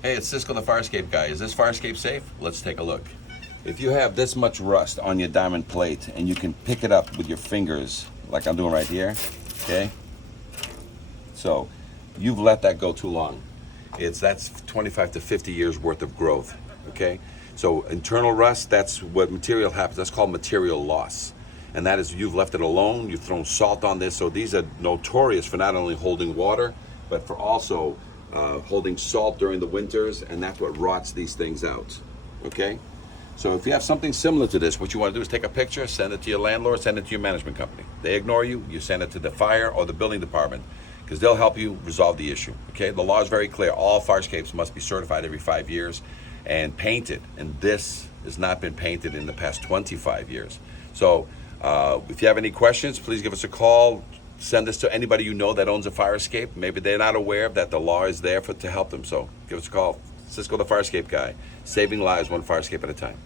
Hey, it's Cisco the fire escape guy. Is this fire escape safe? Let's take a look. If you have this much rust on your diamond plate and you can pick it up with your fingers, like I'm doing right here, okay? So you've let that go too long. That's 25 to 50 years worth of growth, okay? So internal rust, that's what material happens. That's called material loss. And that is you've left it alone, you've thrown salt on this. So these are notorious for not only holding water, but for also holding salt during the winters, and that's what rots these things out, okay? So if you have something similar to this, what you want to do is take a picture, send it to your landlord, send it to your management company. They ignore you, you send it to the fire or the building department, because they'll help you resolve the issue, okay? The law is very clear. All fire escapes must be certified every 5 years and painted, and this has not been painted in the past 25 years. So if you have any questions, please give us a call. Send this to anybody you know that owns a fire escape. Maybe they're not aware that the law is there to help them. So give us a call. Cisco the fire escape guy, saving lives one fire escape at a time.